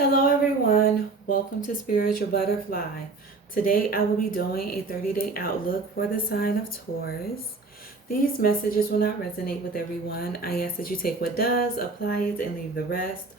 Hello everyone, welcome to Spiritual Butterfly. Today I will be doing a 30-day outlook for the sign of Taurus. These messages will not resonate with everyone. I ask that you take what does, apply it, and leave the rest.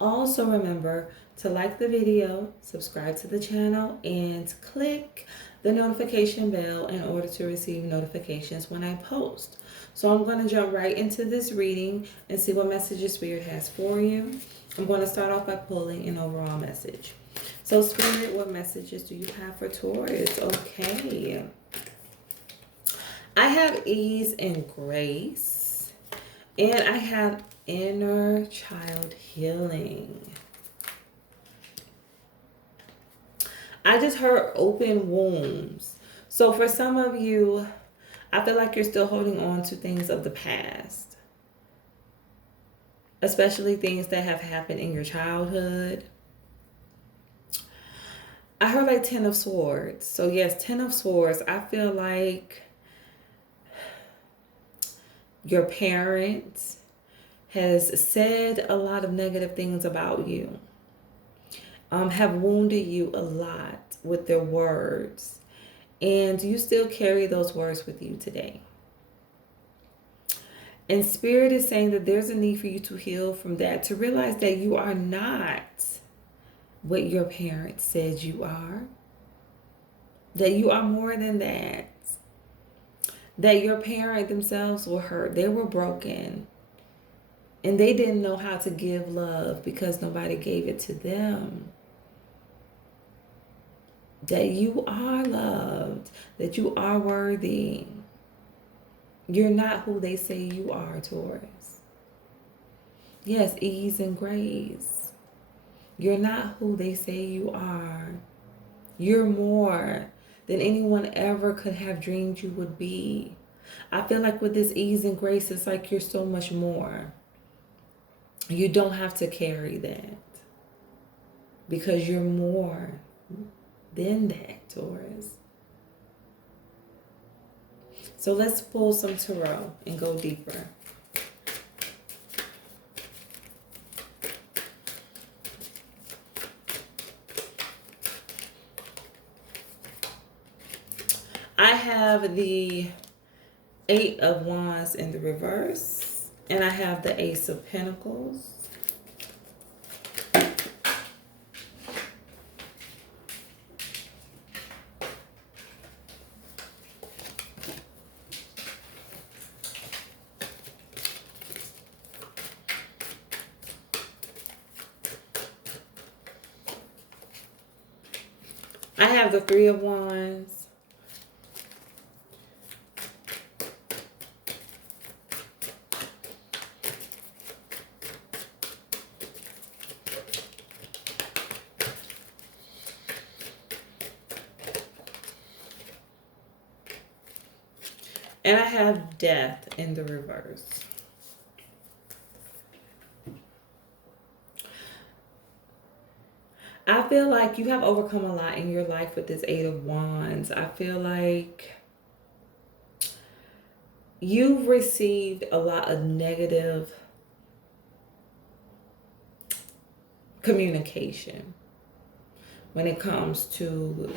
Also remember to like the video, subscribe to the channel, and click the notification bell in order to receive notifications when I post. So I'm going to jump right into this reading and see what messages Spirit has for you. I'm going to start off by pulling an overall message. So Spirit, what messages do you have for Taurus? Okay. I have ease and grace. And I have inner child healing. I just heard open wounds. So for some of you, I feel like you're still holding on to things of the past, especially things that have happened in your childhood. I heard like 10 of Swords. So yes, 10 of Swords. I feel like your parents has said a lot of negative things about you, have wounded you a lot with their words, and you still carry those words with you today. And Spirit is saying that there's a need for you to heal from that, to realize that you are not what your parents said you are, that you are more than that, that your parents themselves were hurt, they were broken, and they didn't know how to give love because nobody gave it to them. That you are loved, that you are worthy. You're not who they say you are, Taurus. Yes, ease and grace. You're not who they say you are. You're more than anyone ever could have dreamed you would be. I feel like with this ease and grace, it's like you're so much more. You don't have to carry that because you're more than that, Taurus. So let's pull some tarot and go deeper. I have the 8 of Wands in the reverse, and I have the Ace of Pentacles. I have the 3 of Wands. And I have Death in the reverse. I feel like you have overcome a lot in your life with this 8 of Wands. I feel like you've received a lot of negative communication when it comes to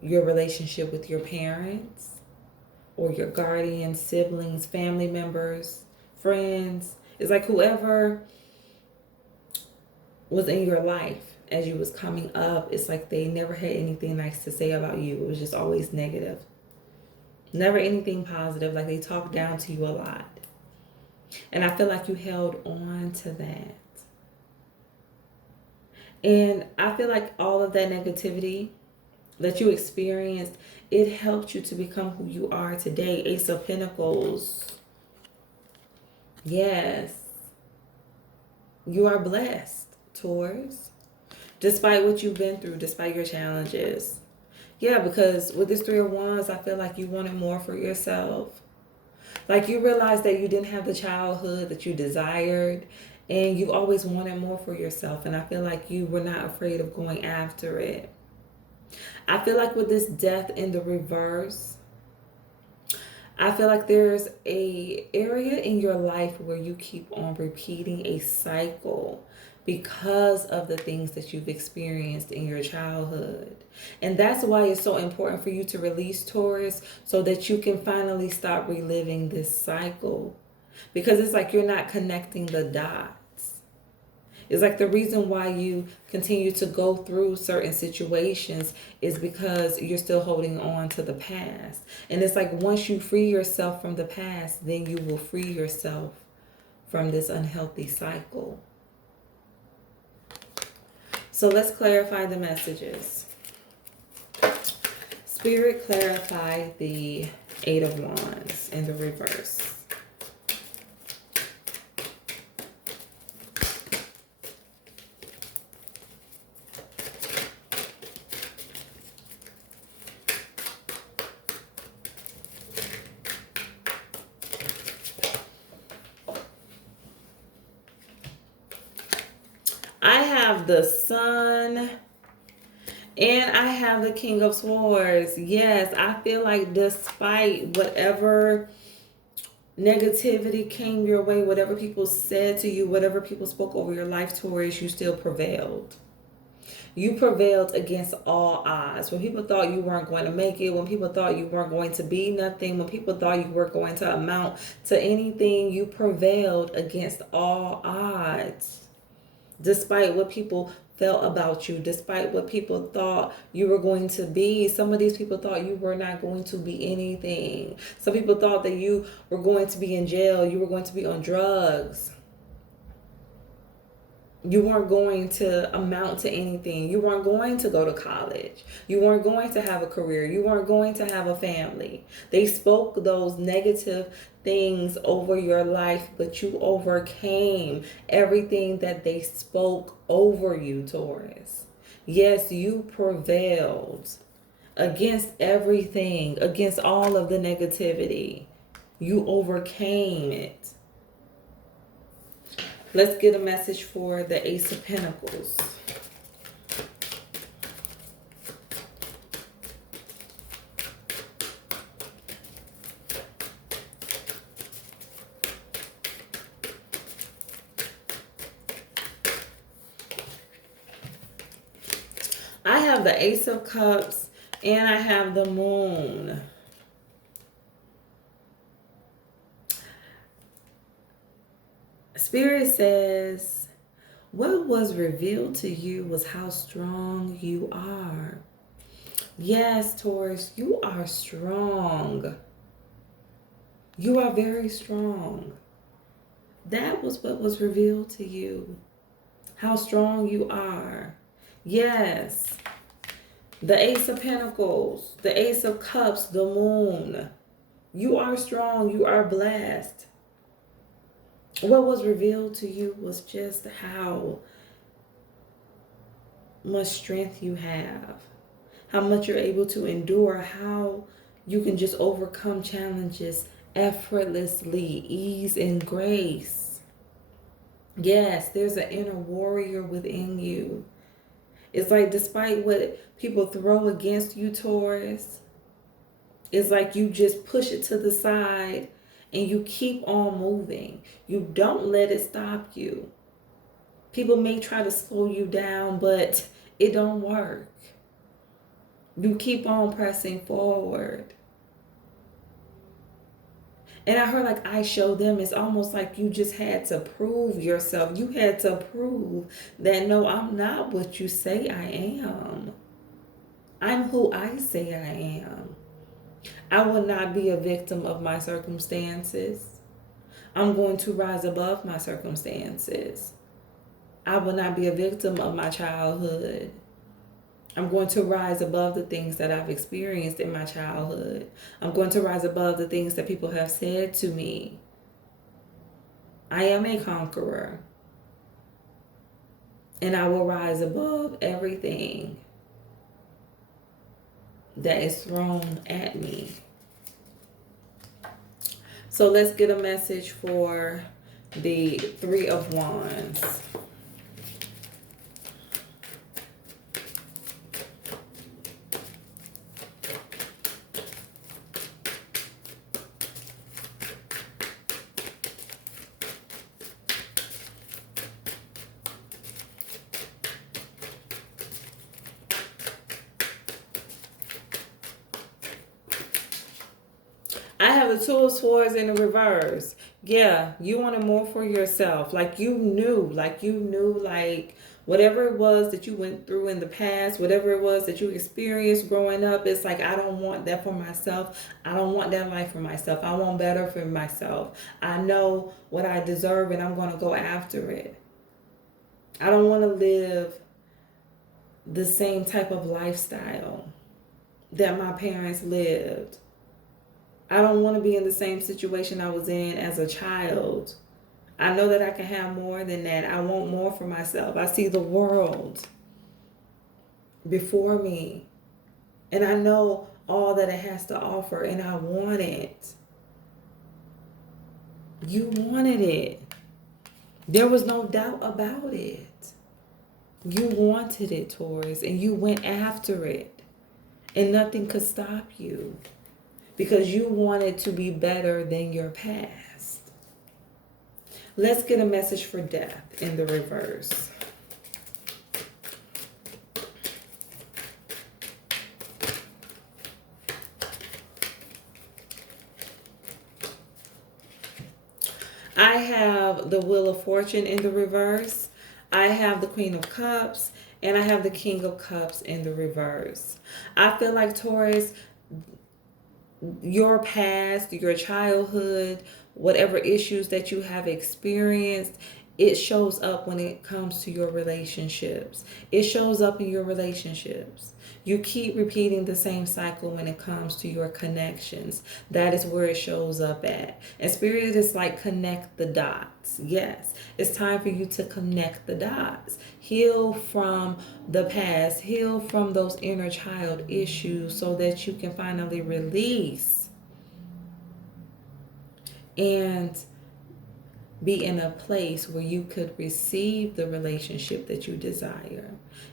your relationship with your parents or your guardians, siblings, family members, friends. It's like whoever was in your life as you was coming up, it's like they never had anything nice to say about you. It was just always negative. Never anything positive. Like they talked down to you a lot. And I feel like you held on to that. And I feel like all of that negativity that you experienced, it helped you to become who you are today. Ace of Pentacles. Yes. You are blessed, Taurus. Despite what you've been through, despite your challenges. Yeah, because with this 3 of Wands, I feel like you wanted more for yourself. Like you realized that you didn't have the childhood that you desired, and you always wanted more for yourself. And I feel like you were not afraid of going after it. I feel like with this Death in the reverse, I feel like there's a area in your life where you keep on repeating a cycle because of the things that you've experienced in your childhood. And that's why it's so important for you to release, Taurus, so that you can finally stop reliving this cycle. Because it's like you're not connecting the dots. It's like the reason why you continue to go through certain situations is because you're still holding on to the past. And it's like once you free yourself from the past, then you will free yourself from this unhealthy cycle. So let's clarify the messages. Spirit, clarify the Eight of Wands in the reverse. I have the Sun and I have the King of Swords. Yes, I feel like despite whatever negativity came your way, whatever people said to you, whatever people spoke over your life, Taurus, you still prevailed. You prevailed against all odds. When people thought you weren't going to make it, when people thought you weren't going to be nothing, when people thought you weren't going to amount to anything, you prevailed against all odds. Despite what people felt about you, despite what people thought you were going to be. Some of these people thought you were not going to be anything. Some people thought that you were going to be in jail, you were going to be on drugs. You weren't going to amount to anything. You weren't going to go to college. You weren't going to have a career. You weren't going to have a family. They spoke those negative things over your life, but you overcame everything that they spoke over you, Taurus. Yes, you prevailed against everything, against all of the negativity. You overcame it. Let's get a message for the Ace of Pentacles. I have the Ace of Cups and I have the Moon. Spirit says, what was revealed to you was how strong you are. Yes, Taurus, you are strong. You are very strong. That was what was revealed to you. How strong you are. Yes. The Ace of Pentacles, the Ace of Cups, the Moon. You are strong. You are blessed. What was revealed to you was just how much strength you have, how much you're able to endure, how you can just overcome challenges effortlessly, ease and grace. Yes, there's an inner warrior within you. It's like despite what people throw against you, Taurus, it's like you just push it to the side and you keep on moving. You don't let it stop you. People may try to slow you down, but it don't work. You keep on pressing forward. And I heard like I show them, it's almost like you just had to prove yourself. You had to prove that no, I'm not what you say I am. I'm who I say I am. I will not be a victim of my circumstances. I'm going to rise above my circumstances. I will not be a victim of my childhood. I'm going to rise above the things that I've experienced in my childhood. I'm going to rise above the things that people have said to me. I am a conqueror. And I will rise above everything that is thrown at me. So let's get a message for the Three of Wands. I have the Two of Swords in the reverse. Yeah, you wanted more for yourself. Like you knew, like whatever it was that you went through in the past, whatever it was that you experienced growing up, it's like, I don't want that for myself. I don't want that life for myself. I want better for myself. I know what I deserve and I'm going to go after it. I don't want to live the same type of lifestyle that my parents lived. I don't want to be in the same situation I was in as a child. I know that I can have more than that. I want more for myself. I see the world before me, and I know all that it has to offer, and I want it. You wanted it. There was no doubt about it. You wanted it, Taurus, and you went after it, and nothing could stop you because you wanted to be better than your past. Let's get a message for death in the reverse. I have the Wheel of Fortune in the reverse. I have the Queen of Cups. And I have the King of Cups in the reverse. I feel like, Taurus, your past, your childhood, whatever issues that you have experienced, it shows up when it comes to your relationships. It shows up in your relationships. You keep repeating the same cycle when it comes to your connections. That is where it shows up at. And Spirit is like, connect the dots. Yes, it's time for you to connect the dots. Heal from the past. Heal from those inner child issues so that you can finally release and be in a place where you could receive the relationship that you desire.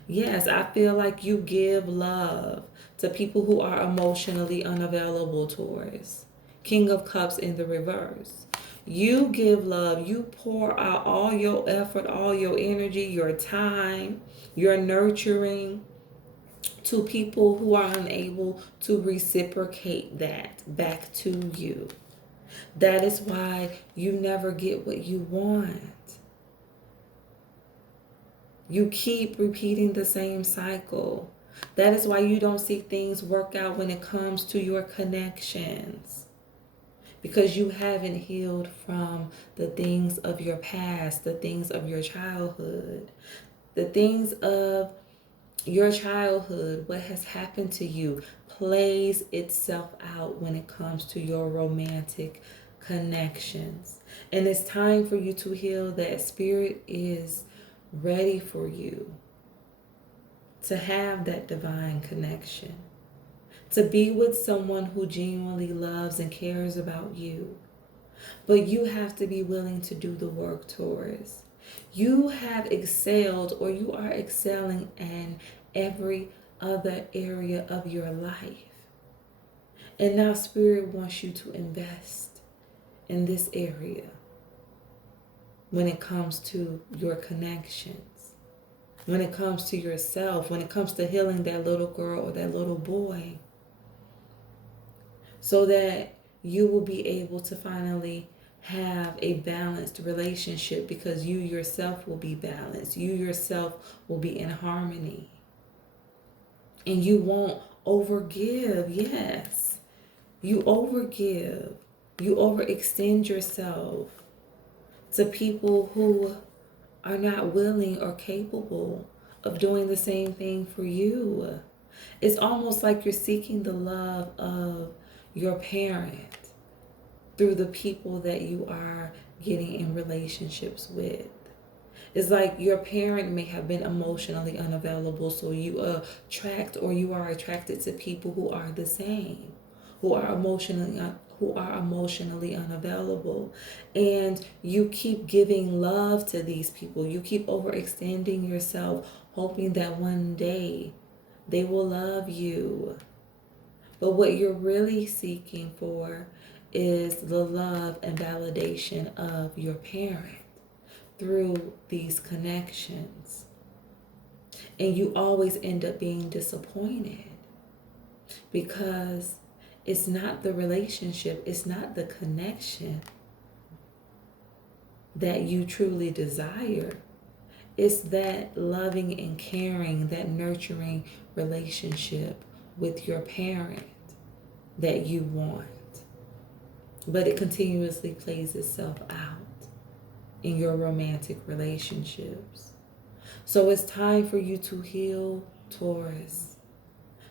Yes, I feel like you give love to people who are emotionally unavailable, Taurus. King of Cups in the reverse. You give love. You pour out all your effort, all your energy, your time, your nurturing to people who are unable to reciprocate that back to you. That is why you never get what you want. You keep repeating the same cycle. That is why you don't see things work out when it comes to your connections. Because you haven't healed from the things of your past, the things of your childhood, the things of your childhood, what has happened to you, plays itself out when it comes to your romantic connections. And it's time for you to heal that. Spirit is ready for you to have that divine connection, to be with someone who genuinely loves and cares about you. But you have to be willing to do the work, Taurus. You have excelled, or you are excelling in every other area of your life. And now Spirit wants you to invest in this area when it comes to your connections, when it comes to yourself, when it comes to healing that little girl or that little boy, so that you will be able to finally have a balanced relationship, because you yourself will be balanced. You yourself will be in harmony. And you won't overgive. Yes, you overgive. You overextend yourself to people who are not willing or capable of doing the same thing for you. It's almost like you're seeking the love of your parent through the people that you are getting in relationships with. It's like your parent may have been emotionally unavailable, so you attract, or you are attracted to people who are the same, who are emotionally unavailable. And you keep giving love to these people. You keep overextending yourself, hoping that one day they will love you. But what you're really seeking for is the love and validation of your parent through these connections. And you always end up being disappointed, because It's not the relationship, it's not the connection that you truly desire. It's that loving and caring, that nurturing relationship with your parent that you want. But it continuously plays itself out in your romantic relationships. So it's time for you to heal, Taurus,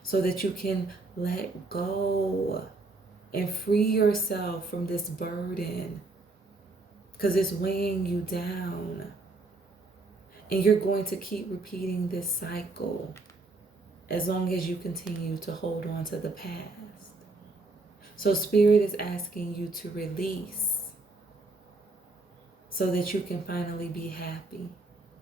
so that you can let go and free yourself from this burden, because it's weighing you down. And you're going to keep repeating this cycle as long as you continue to hold on to the past. So Spirit is asking you to release so that you can finally be happy.